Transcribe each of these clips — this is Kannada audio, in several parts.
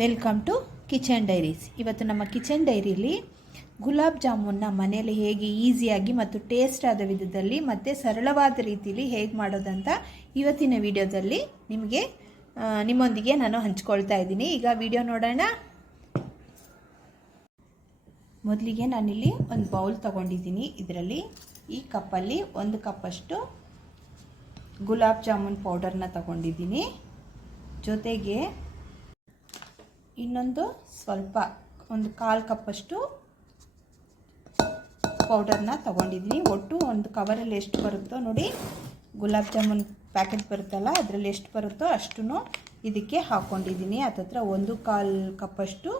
ವೆಲ್ಕಮ್ ಟು ಕಿಚನ್ ಡೈರೀಸ್ ಇವತ್ತು ನಮ್ಮ ಕಿಚನ್ ಡೈರಿಲಿ ಗುಲಾಬ್ ಜಾಮೂನ್ನ ಮನೆಯಲ್ಲಿ ಹೇಗೆ ಈಸಿಯಾಗಿ ಮತ್ತು ಟೇಸ್ಟ್ ಆದ ವಿಧದಲ್ಲಿ ಮತ್ತು ಸರಳವಾದ ರೀತಿಯಲ್ಲಿ ಹೇಗೆ ಮಾಡೋದಂತ ಇವತ್ತಿನ ವಿಡಿಯೋದಲ್ಲಿ ನಿಮಗೆ ನಿಮ್ಮೊಂದಿಗೆ ನಾನು ಹಂಚ್ಕೊಳ್ತಾ ಇದ್ದೀನಿ. ಈಗ ವಿಡಿಯೋ ನೋಡೋಣ. ಮೊದಲಿಗೆ ನಾನಿಲ್ಲಿ ಒಂದು ಬೌಲ್ ತೊಗೊಂಡಿದ್ದೀನಿ. ಇದರಲ್ಲಿ ಈ ಕಪ್ಪಲ್ಲಿ ಒಂದು ಕಪ್ಪಷ್ಟು ಗುಲಾಬ್ ಜಾಮೂನ್ ಪೌಡರ್ನ ತಗೊಂಡಿದ್ದೀನಿ. ಜೊತೆಗೆ ಇನ್ನೊಂದು ಸ್ವಲ್ಪ, ಒಂದು ಕಾಲು ಕಪ್ಪಷ್ಟು ಪೌಡರ್ನ ತಗೊಂಡಿದ್ದೀನಿ. ಒಟ್ಟು ಒಂದು ಕವರಲ್ಲಿ ಎಷ್ಟು ಬರುತ್ತೋ ನೋಡಿ, ಗುಲಾಬ್ ಜಾಮೂನ್ ಪ್ಯಾಕೆಟ್ ಬರುತ್ತಲ್ಲ, ಅದರಲ್ಲಿ ಎಷ್ಟು ಬರುತ್ತೋ ಅಷ್ಟು ಇದಕ್ಕೆ ಹಾಕ್ಕೊಂಡಿದ್ದೀನಿ ಅದತ್ರ ಒಂದು ಕಾಲು ಕಪ್ಪಷ್ಟು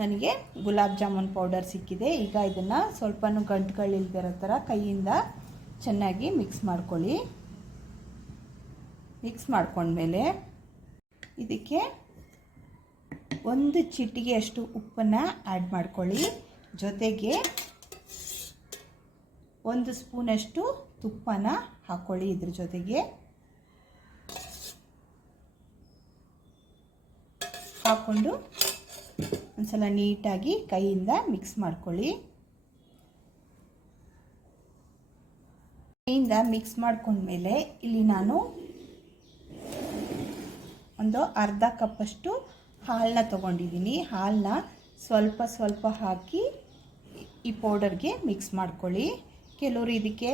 ನನಗೆ ಗುಲಾಬ್ ಜಾಮೂನ್ ಪೌಡರ್ ಸಿಕ್ಕಿದೆ. ಈಗ ಇದನ್ನು ಸ್ವಲ್ಪ ಗಂಟುಗಳಿಲ್ದಿರೋ ಥರ ಕೈಯಿಂದ ಚೆನ್ನಾಗಿ ಮಿಕ್ಸ್ ಮಾಡ್ಕೊಳ್ಳಿ. ಮಿಕ್ಸ್ ಮಾಡ್ಕೊಂಡ್ಮೇಲೆ ಇದಕ್ಕೆ ಒಂದು ಚಿಟಿಗೆಯಷ್ಟು ಉಪ್ಪನ್ನು ಆ್ಯಡ್ ಮಾಡ್ಕೊಳ್ಳಿ. ಜೊತೆಗೆ ಒಂದು ಸ್ಪೂನಷ್ಟು ತುಪ್ಪನ ಹಾಕ್ಕೊಳ್ಳಿ ಇದ್ರ ಜೊತೆಗೆ. ಹಾಕ್ಕೊಂಡು ಒಂದ್ಸಲ ನೀಟಾಗಿ ಕೈಯಿಂದ ಮಿಕ್ಸ್ ಮಾಡ್ಕೊಳ್ಳಿ. ಕೈಯಿಂದ ಮಿಕ್ಸ್ ಮಾಡ್ಕೊಂಡ್ಮೇಲೆ ಇಲ್ಲಿ ನಾನು ಒಂದು ಅರ್ಧ ಕಪ್ಪಷ್ಟು ಹಾಲನ್ನ ತೊಗೊಂಡಿದ್ದೀನಿ. ಹಾಲನ್ನ ಸ್ವಲ್ಪ ಸ್ವಲ್ಪ ಹಾಕಿ ಈ ಪೌಡರ್ಗೆ ಮಿಕ್ಸ್ ಮಾಡ್ಕೊಳ್ಳಿ. ಕೆಲವರು ಇದಕ್ಕೆ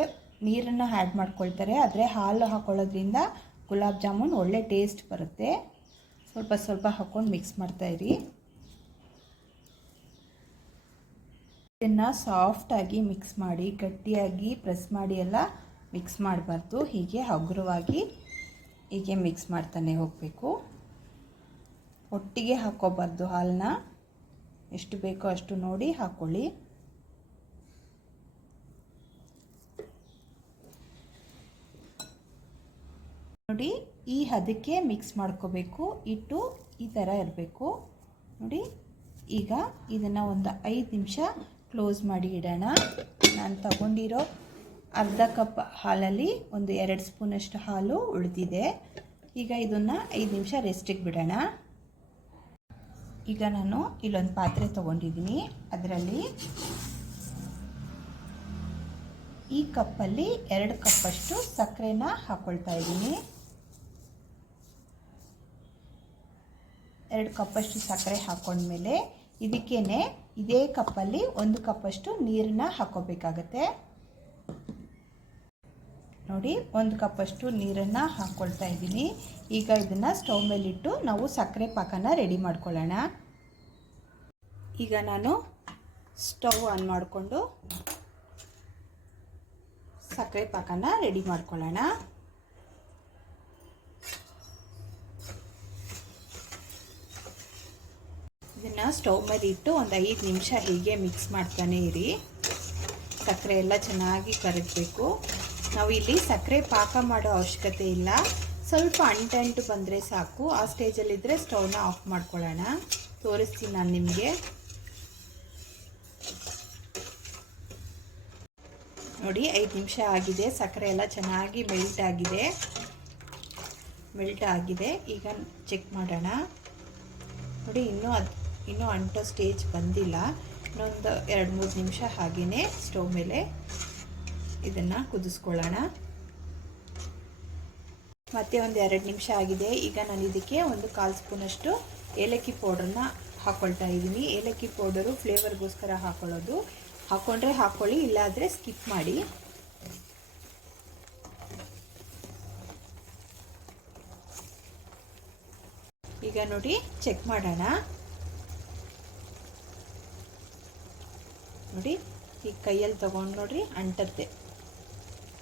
ನೀರನ್ನು ಆ್ಯಡ್ ಮಾಡ್ಕೊಳ್ತಾರೆ. ಆದರೆ ಹಾಲು ಹಾಕೊಳ್ಳೋದ್ರಿಂದ ಗುಲಾಬ್ ಜಾಮೂನ್ ಒಳ್ಳೆ ಟೇಸ್ಟ್ ಬರುತ್ತೆ. ಸ್ವಲ್ಪ ಸ್ವಲ್ಪ ಹಾಕ್ಕೊಂಡು ಮಿಕ್ಸ್ ಮಾಡ್ತಾಯಿರಿ ಇದನ್ನು ಸಾಫ್ಟಾಗಿ ಮಿಕ್ಸ್ ಮಾಡಿ, ಗಟ್ಟಿಯಾಗಿ ಪ್ರೆಸ್ ಮಾಡಿ ಎಲ್ಲ ಮಿಕ್ಸ್ ಮಾಡಬಾರ್ದು. ಹೀಗೆ ಹಗುರವಾಗಿ ಹೀಗೆ ಮಿಕ್ಸ್ ಮಾಡ್ತಾನೆ ಹೋಗಬೇಕು. ಒಟ್ಟಿಗೆ ಹಾಕ್ಕೋಬಾರ್ದು ಹಾಲನ್ನ ಎಷ್ಟು ಬೇಕೋ ಅಷ್ಟು ನೋಡಿ ಹಾಕ್ಕೊಳ್ಳಿ ನೋಡಿ, ಈ ಹದಕ್ಕೆ ಮಿಕ್ಸ್ ಮಾಡ್ಕೋಬೇಕು. ಇಟ್ಟು ಈ ಥರ ಇರಬೇಕು. ನೋಡಿ, ಈಗ ಇದನ್ನು ಒಂದು ಐದು ನಿಮಿಷ ಕ್ಲೋಸ್ ಮಾಡಿ ಇಡೋಣ. ನಾನು ತಗೊಂಡಿರೋ ಅರ್ಧ ಕಪ್ ಹಾಲಲ್ಲಿ ಒಂದು ಎರಡು ಸ್ಪೂನಷ್ಟು ಹಾಲು ಉಳಿದಿದೆ. ಈಗ ಇದನ್ನು ಐದು ನಿಮಿಷ ರೆಸ್ಟಿಗೆ ಬಿಡೋಣ. ಈಗ ನಾನು ಇಲ್ಲೊಂದು ಪಾತ್ರೆ ತೊಗೊಂಡಿದ್ದೀನಿ. ಅದರಲ್ಲಿ ಈ ಕಪ್ಪಲ್ಲಿ ಎರಡು ಕಪ್ಪಷ್ಟು ಸಕ್ಕರೆನ ಹಾಕ್ಕೊಳ್ತಾ ಇದ್ದೀನಿ. ಎರಡು ಕಪ್ಪಷ್ಟು ಸಕ್ಕರೆ ಹಾಕ್ಕೊಂಡ್ಮೇಲೆ ಇದಕ್ಕೇನೆ ಇದೇ ಕಪ್ಪಲ್ಲಿ ಒಂದು ಕಪ್ಪಷ್ಟು ನೀರನ್ನ ಹಾಕೋಬೇಕಾಗತ್ತೆ. ನೋಡಿ, ಒಂದು ಕಪ್ಪಷ್ಟು ನೀರನ್ನು ಹಾಕ್ಕೊಳ್ತಾ ಇದ್ದೀನಿ. ಈಗ ಇದನ್ನು ಸ್ಟವ್ ಮೇಲಿಟ್ಟು ನಾವು ಸಕ್ಕರೆ ಪಾಕನ ರೆಡಿ ಮಾಡ್ಕೊಳ್ಳೋಣ. ಈಗ ನಾನು ಸ್ಟವ್ ಆನ್ ಮಾಡಿಕೊಂಡು ಸಕ್ಕರೆ ಪಾಕನ ರೆಡಿ ಮಾಡ್ಕೊಳ್ಳೋಣ. ಇದನ್ನು ಸ್ಟವ್ ಮೇಲೆ ಇಟ್ಟು ಒಂದು ಐದು ನಿಮಿಷ ಹೀಗೆ ಮಿಕ್ಸ್ ಮಾಡ್ತಾನೆ ಇರಿ. ಸಕ್ಕರೆ ಎಲ್ಲ ಚೆನ್ನಾಗಿ ಕರಗಬೇಕು. ನಾವು ಇಲ್ಲಿ ಸಕ್ಕರೆ ಪಾಕ ಮಾಡೋ ಅವಶ್ಯಕತೆ ಇಲ್ಲ. ಸ್ವಲ್ಪ ಅಂಟಂಟು ಬಂದರೆ ಸಾಕು. ಆ ಸ್ಟೇಜಲ್ಲಿದ್ದರೆ ಸ್ಟೌವ್ನ ಆಫ್ ಮಾಡ್ಕೊಳ್ಳೋಣ. ತೋರಿಸ್ತೀನಿ ನಾನು ನಿಮಗೆ. ನೋಡಿ, ಐದು ನಿಮಿಷ ಆಗಿದೆ. ಸಕ್ಕರೆ ಎಲ್ಲ ಚೆನ್ನಾಗಿ ಮೆಲ್ಟ್ ಆಗಿದೆ. ಮೆಲ್ಟ್ ಆಗಿದೆ. ಈಗ ಚೆಕ್ ಮಾಡೋಣ. ನೋಡಿ, ಇನ್ನೂ ಅದು, ಇನ್ನೂ ಅಂಟೋ ಸ್ಟೇಜ್ ಬಂದಿಲ್ಲ. ಇನ್ನೊಂದು ಎರಡು ಮೂರು ನಿಮಿಷ ಹಾಗೆಯೇ ಸ್ಟವ್ ಮೇಲೆ. ಇದನ್ನು ಕುದಿಸ್ಕೊಳ್ಳೋಣ. ಮತ್ತೆ ಒಂದು ಎರಡು ನಿಮಿಷ ಆಗಿದೆ. ಈಗ ನಾನು ಇದಕ್ಕೆ ಒಂದು ಕಾಲು ಸ್ಪೂನಷ್ಟು ಏಲಕ್ಕಿ ಪೌಡ್ರನ್ನ ಹಾಕ್ಕೊಳ್ತಾ ಇದ್ದೀನಿ. ಏಲಕ್ಕಿ ಪೌಡರು ಫ್ಲೇವರ್ಗೋಸ್ಕರ ಹಾಕೊಳ್ಳೋದು. ಹಾಕ್ಕೊಂಡ್ರೆ ಹಾಕ್ಕೊಳ್ಳಿ ಇಲ್ಲಾದರೆ ಸ್ಕಿಪ್ ಮಾಡಿ. ಈಗ ನೋಡಿ, ಚೆಕ್ ಮಾಡೋಣ. ನೋಡಿ ಈಗ ಕೈಯಲ್ಲಿ ತಗೊಂಡು ನೋಡ್ರಿ, ಅಂಟತ್ತೆ.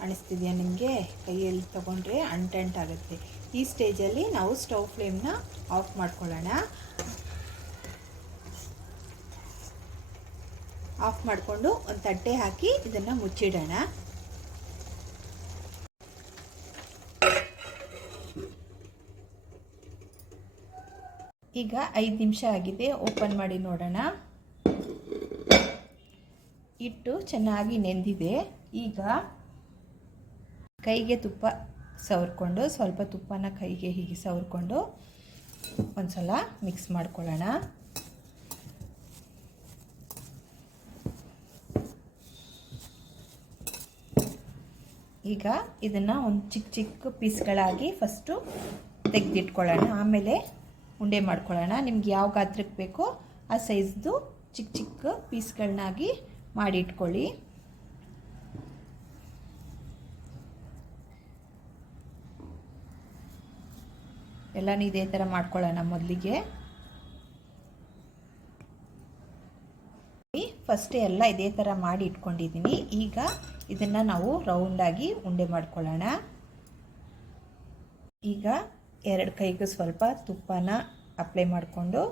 ಕಾಣಿಸ್ತಿದೆಯಾ ನಿಮಗೆ? ಕೈಯಲ್ಲಿ ತೊಗೊಂಡ್ರೆ ಅಂಟಂಟಾಗುತ್ತೆ ಈ ಸ್ಟೇಜಲ್ಲಿ ನಾವು ಸ್ಟವ್ ಫ್ಲೇಮ್ನ ಆಫ್ ಮಾಡ್ಕೊಳ್ಳೋಣ. ಆಫ್ ಮಾಡಿಕೊಂಡು ಒಂದು ತಟ್ಟೆ ಹಾಕಿ ಇದನ್ನು ಮುಚ್ಚಿಡೋಣ. ಈಗ ಐದು ನಿಮಿಷ ಆಗಿದೆ ಓಪನ್ ಮಾಡಿ ನೋಡೋಣ. ಇಟ್ಟು ಚೆನ್ನಾಗಿ ನೆಂದಿದೆ. ಈಗ ಕೈಗೆ ತುಪ್ಪ ಸವರ್ಕೊಂಡು, ಸ್ವಲ್ಪ ತುಪ್ಪನ ಕೈಗೆ ಹೀಗೆ ಸವರ್ಕೊಂಡು ಒಂದ್ಸಲ ಮಿಕ್ಸ್ ಮಾಡ್ಕೊಳ್ಳೋಣ. ಈಗ ಇದನ್ನು ಒಂದು ಚಿಕ್ಕ ಚಿಕ್ಕ ಪೀಸ್ಗಳಾಗಿ ಫಸ್ಟು ತೆಗೆದಿಟ್ಕೊಳ್ಳೋಣ. ಆಮೇಲೆ ಉಂಡೆ ಮಾಡ್ಕೊಳ್ಳೋಣ. ನಿಮ್ಗೆ ಯಾವ ಗಾತ್ರಕ್ಕೆ ಬೇಕೋ ಆ ಸೈಜ್ದು ಚಿಕ್ಕ ಚಿಕ್ಕ ಪೀಸ್ಗಳನ್ನಾಗಿ ಮಾಡಿ ಎಲ್ಲನೂ ಇದೇ ಥರ ಮಾಡ್ಕೊಳ್ಳೋಣ ಮೊದಲಿಗೆ. ಫಸ್ಟ್ ಎಲ್ಲ ಇದೇ ಥರ ಮಾಡಿ ಇಟ್ಕೊಂಡಿದ್ದೀನಿ. ಈಗ ಇದನ್ನು ನಾವು ರೌಂಡಾಗಿ ಉಂಡೆ ಮಾಡ್ಕೊಳ್ಳೋಣ. ಈಗ ಎರಡು ಕೈಗೂ ಸ್ವಲ್ಪ ತುಪ್ಪನ ಅಪ್ಲೈ ಮಾಡಿಕೊಂಡು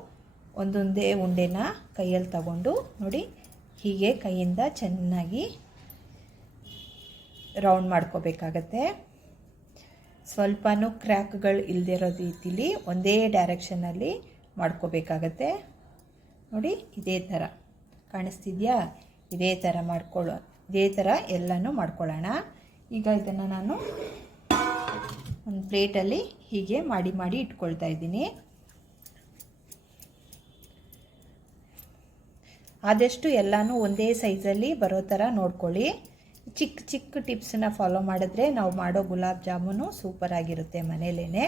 ಒಂದೊಂದೇ ಉಂಡೆನ ಕೈಯಲ್ಲಿ ತಗೊಂಡು ನೋಡಿ ಹೀಗೆ ಕೈಯಿಂದ ಚೆನ್ನಾಗಿ ರೌಂಡ್ ಮಾಡ್ಕೋಬೇಕಾಗತ್ತೆ. ಸ್ವಲ್ಪನೂ ಕ್ರ್ಯಾಕ್ಗಳು ಇಲ್ಲದಿರೋ ರೀತಿಲಿ ಒಂದೇ ಡೈರೆಕ್ಷನಲ್ಲಿ ಮಾಡ್ಕೋಬೇಕಾಗತ್ತೆ. ನೋಡಿ, ಇದೇ ಥರ. ಕಾಣಿಸ್ತಿದೆಯಾ? ಇದೇ ಥರ ಮಾಡ್ಕೊಳ್ಳೋ, ಇದೇ ಥರ ಎಲ್ಲನೂ ಮಾಡ್ಕೊಳ್ಳೋಣ. ಈಗ ಇದನ್ನು ನಾನು ಒಂದು ಪ್ಲೇಟಲ್ಲಿ ಹೀಗೆ ಮಾಡಿ ಮಾಡಿ ಇಟ್ಕೊಳ್ತಾ ಇದ್ದೀನಿ. ಆದಷ್ಟು ಎಲ್ಲನೂ ಒಂದೇ ಸೈಜಲ್ಲಿ ಬರೋ ಥರ ನೋಡ್ಕೊಳ್ಳಿ. ಚಿಕ್ಕ ಚಿಕ್ಕ ಟಿಪ್ಸನ್ನ ಫಾಲೋ ಮಾಡಿದ್ರೆ ನಾವು ಮಾಡೋ ಗುಲಾಬ್ ಜಾಮೂನು ಸೂಪರಾಗಿರುತ್ತೆ ಮನೇಲೇ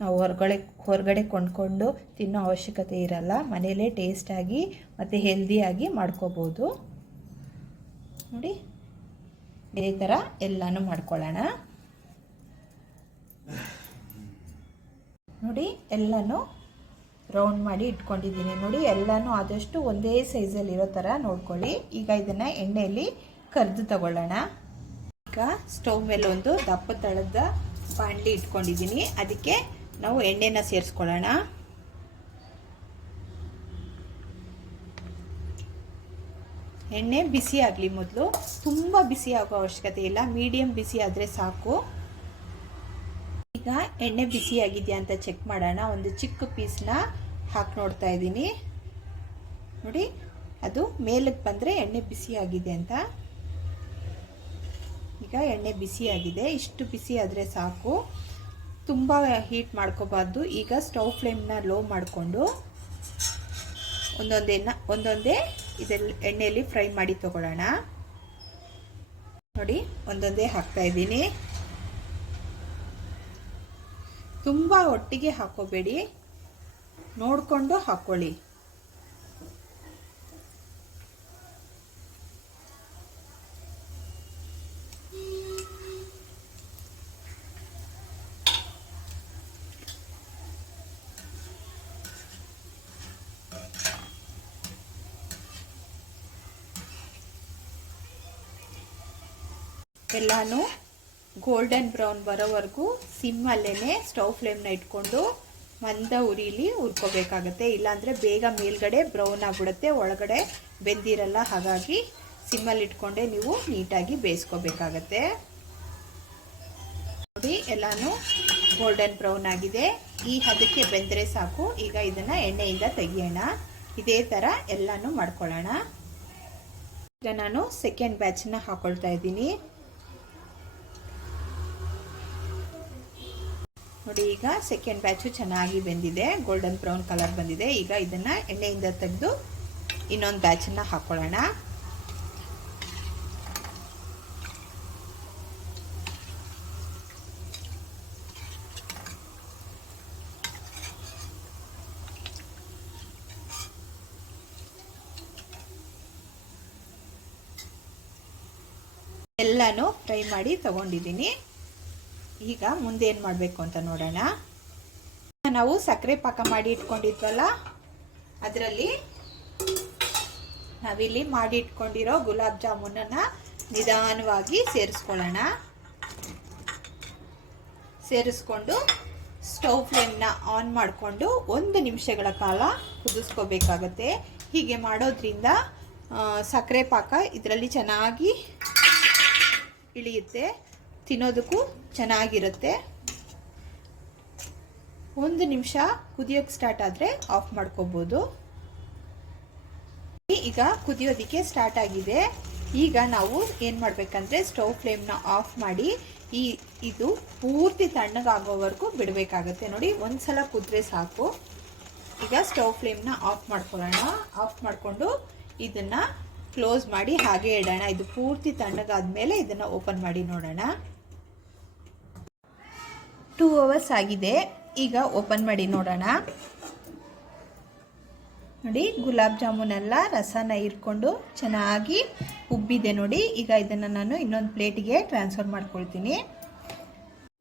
ನಾವು ಹೊರಗಡೆ ಹೊರಗಡೆ ಕೊಂಡ್ಕೊಂಡು ತಿನ್ನೋ ಅವಶ್ಯಕತೆ ಇರಲ್ಲ. ಮನೇಲೇ ಟೇಸ್ಟಾಗಿ ಮತ್ತು ಹೆಲ್ದಿಯಾಗಿ ಮಾಡ್ಕೋಬೋದು. ನೋಡಿ, ಇದೇ ಥರ ಎಲ್ಲನೂ ಮಾಡ್ಕೊಳ್ಳೋಣ. ನೋಡಿ, ಎಲ್ಲನೂ ರೌಂಡ್ ಮಾಡಿ ಇಟ್ಕೊಂಡಿದ್ದೀನಿ. ನೋಡಿ, ಎಲ್ಲನೂ ಆದಷ್ಟು ಒಂದೇ ಸೈಜಲ್ಲಿ ಇರೋ ಥರ ನೋಡ್ಕೊಳ್ಳಿ. ಈಗ ಇದನ್ನು ಎಣ್ಣೆಯಲ್ಲಿ ಕರೆದು ತಗೊಳ್ಳೋಣ. ಈಗ ಸ್ಟವ್ ಮೇಲೆ ಒಂದು ದಪ್ಪ ತಳದ ಬಾಣಲಿ ಇಟ್ಕೊಂಡಿದ್ದೀನಿ. ಅದಕ್ಕೆ ನಾವು ಎಣ್ಣೆನ ಸೇರಿಸ್ಕೊಳ್ಳೋಣ. ಎಣ್ಣೆ ಬಿಸಿ ಆಗಲಿ ಮೊದಲು. ತುಂಬ ಬಿಸಿ ಆಗೋ ಅವಶ್ಯಕತೆ ಇಲ್ಲ. ಮೀಡಿಯಮ್ ಬಿಸಿ ಆದರೆ ಸಾಕು. ಈಗ ಎಣ್ಣೆ ಬಿಸಿ ಆಗಿದೆಯಾ ಅಂತ ಚೆಕ್ ಮಾಡೋಣ. ಒಂದು ಚಿಕ್ಕ ಪೀಸ್ನ ಹಾಕಿ ನೋಡ್ತಾ ಇದ್ದೀನಿ. ನೋಡಿ, ಅದು ಮೇಲಕ್ಕೆ ಬಂದರೆ ಎಣ್ಣೆ ಬಿಸಿ ಆಗಿದೆ ಅಂತ. ಈಗ ಎಣ್ಣೆ ಬಿಸಿಯಾಗಿದೆ. ಇಷ್ಟು ಬಿಸಿ ಆದರೆ ಸಾಕು. ತುಂಬ ಹೀಟ್ ಮಾಡ್ಕೋಬಾರ್ದು. ಈಗ ಸ್ಟೌವ್ ಫ್ಲೇಮ್ನ ಲೋ ಮಾಡಿಕೊಂಡು ಒಂದೊಂದೇನ ಒಂದೊಂದೇ ಇದರಲ್ಲಿ ಎಣ್ಣೆಯಲ್ಲಿ ಫ್ರೈ ಮಾಡಿ ತಗೊಳ್ಳೋಣ. ನೋಡಿ, ಒಂದೊಂದೇ ಹಾಕ್ತಾ ಇದ್ದೀನಿ. ತುಂಬ ಒಟ್ಟಿಗೆ ಹಾಕೋಬೇಡಿ. ನೋಡಿಕೊಂಡು ಹಾಕ್ಕೊಳ್ಳಿ ಎಲ್ಲಾನು ಗೋಲ್ಡನ್ ಬ್ರೌನ್ ಬರೋವರೆಗೂ ಸಿಮ್ಮಲ್ಲೇ ಸ್ಟವ್ ಫ್ಲೇಮ್ನ ಇಟ್ಕೊಂಡು ಮಂದ ಉರಿಲಿ ಹುರ್ಕೋಬೇಕಾಗತ್ತೆ ಇಲ್ಲಾಂದರೆ ಬೇಗ ಮೇಲ್ಗಡೆ ಬ್ರೌನ್ ಆಗಿಬಿಡುತ್ತೆ, ಒಳಗಡೆ ಬೆಂದಿರಲ್ಲ. ಹಾಗಾಗಿ ಸಿಮ್ಮಲ್ಲಿ ಇಟ್ಕೊಂಡೆ ನೀವು ನೀಟಾಗಿ ಬೇಯಿಸ್ಕೋಬೇಕಾಗತ್ತೆ. ನೋಡಿ, ಎಲ್ಲಾನು ಗೋಲ್ಡನ್ ಬ್ರೌನ್ ಆಗಿದೆ. ಈ ಹದಕ್ಕೆ ಬೆಂದರೆ ಸಾಕು. ಈಗ ಇದನ್ನು ಎಣ್ಣೆಯಿಂದ ತೆಗಿಯೋಣ. ಇದೇ ಥರ ಎಲ್ಲನೂ ಮಾಡ್ಕೊಳ್ಳೋಣ. ಈಗ ನಾನು ಸೆಕೆಂಡ್ ಬ್ಯಾಚನ್ನ ಹಾಕೊಳ್ತಾ ಇದ್ದೀನಿ. ನೋಡಿ, ಈಗ ಸೆಕೆಂಡ್ ಬ್ಯಾಚು ಚೆನ್ನಾಗಿ ಬೆಂದಿದೆ. ಗೋಲ್ಡನ್ ಬ್ರೌನ್ ಕಲರ್ ಬಂದಿದೆ. ಈಗ ಇದನ್ನು ಎಣ್ಣೆಯಿಂದ ತೆಗೆದು ಇನ್ನೊಂದು ಬ್ಯಾಚನ್ನು ಹಾಕೊಳ್ಳೋಣ. ಎಲ್ಲನೂ ಫ್ರೈ ಮಾಡಿ ತಗೊಂಡಿದ್ದೀನಿ. ಈಗ ಮುಂದೆ ಏನು ಮಾಡಬೇಕು ಅಂತ ನೋಡೋಣ. ನಾವು ಸಕ್ಕರೆ ಪಾಕ ಮಾಡಿ ಇಟ್ಕೊಂಡಿದ್ವಲ್ಲ, ಅದರಲ್ಲಿ ನಾವಿಲ್ಲಿ ಮಾಡಿ ಇಟ್ಕೊಂಡಿರೋ ಗುಲಾಬ್ ಜಾಮೂನನ್ನು ನಿಧಾನವಾಗಿ ಸೇರಿಸ್ಕೊಳ್ಳೋಣ. ಸೇರಿಸ್ಕೊಂಡು ಸ್ಟವ್ ಫ್ಲೇಮ್ನ ಆನ್ ಮಾಡಿಕೊಂಡು ಒಂದು ನಿಮಿಷಗಳ ಕಾಲ ಕುದಿಸ್ಕೋಬೇಕಾಗತ್ತೆ. ಹೀಗೆ ಮಾಡೋದ್ರಿಂದ ಸಕ್ಕರೆ ಪಾಕ ಇದರಲ್ಲಿ ಚೆನ್ನಾಗಿ ಇಳಿಯುತ್ತೆ. ತಿನ್ನೋದಕ್ಕೂ ಚೆನ್ನಾಗಿರುತ್ತೆ. ಒಂದು ನಿಮಿಷ ಕುದಿಯೋಕ್ಕೆ ಸ್ಟಾರ್ಟ್ ಆದರೆ ಆಫ್ ಮಾಡ್ಕೋಬೋದು. ಈಗ ಕುದಿಯೋದಕ್ಕೆ ಸ್ಟಾರ್ಟ್ ಆಗಿದೆ. ಈಗ ನಾವು ಏನು ಮಾಡಬೇಕಂದ್ರೆ ಸ್ಟವ್ ಫ್ಲೇಮ್ನ ಆಫ್ ಮಾಡಿ ಈ, ಇದು ಪೂರ್ತಿ ತಣ್ಣಗಾಗೋವರೆಗೂ ಬಿಡಬೇಕಾಗತ್ತೆ. ನೋಡಿ ಒಂದು ಸಲ ಕುದ್ರೆ ಸಾಕು. ಈಗ ಸ್ಟವ್ ಫ್ಲೇಮ್ನ ಆಫ್ ಮಾಡ್ಕೊಳ್ಳೋಣ. ಆಫ್ ಮಾಡಿಕೊಂಡು ಇದನ್ನು ಕ್ಲೋಸ್ ಮಾಡಿ ಹಾಗೆ ಇಡೋಣ. ಇದು ಪೂರ್ತಿ ತಣ್ಣಗಾದ ಮೇಲೆ ಇದನ್ನು ಓಪನ್ ಮಾಡಿ ನೋಡೋಣ. ಟೂ ಅವರ್ಸ್ ಆಗಿದೆ. ಈಗ ಓಪನ್ ಮಾಡಿ ನೋಡೋಣ. ನೋಡಿ, ಗುಲಾಬ್ ಜಾಮೂನ್ ಎಲ್ಲ ರಸನ ಇರ್ಕೊಂಡು ಚೆನ್ನಾಗಿ ಉಬ್ಬಿದೆ ನೋಡಿ. ಈಗ ಇದನ್ನು ನಾನು ಇನ್ನೊಂದು ಪ್ಲೇಟಿಗೆ ಟ್ರಾನ್ಸ್ಫರ್ ಮಾಡ್ಕೊಳ್ತೀನಿ.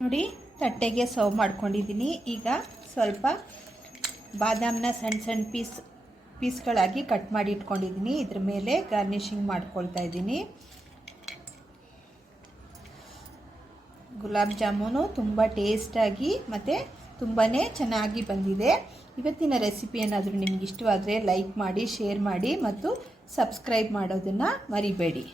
ನೋಡಿ, ತಟ್ಟೆಗೆ ಸರ್ವ್ ಮಾಡ್ಕೊಂಡಿದ್ದೀನಿ. ಈಗ ಸ್ವಲ್ಪ ಬಾದಾಮನ್ನ ಸಣ್ಣ ಸಣ್ಣ ಪೀಸ್ ಪೀಸ್ಗಳಾಗಿ ಕಟ್ ಮಾಡಿ ಇಟ್ಕೊಂಡಿದ್ದೀನಿ. ಇದ್ರ ಮೇಲೆ ಗಾರ್ನಿಷಿಂಗ್ ಮಾಡ್ಕೊಳ್ತಾ ಇದ್ದೀನಿ. ಗುಲಾಬ್ ಜಾಮೂನು ತುಂಬ ಟೇಸ್ಟಾಗಿ ಮತ್ತು ತುಂಬಾ ಚೆನ್ನಾಗಿ ಬಂದಿದೆ. ಇವತ್ತಿನ ರೆಸಿಪಿ ಏನಾದರೂ ನಿಮ್ಗೆ ಇಷ್ಟವಾದರೆ ಲೈಕ್ ಮಾಡಿ, ಶೇರ್ ಮಾಡಿ ಮತ್ತು ಸಬ್ಸ್ಕ್ರೈಬ್ ಮಾಡೋದನ್ನು ಮರಿಬೇಡಿ.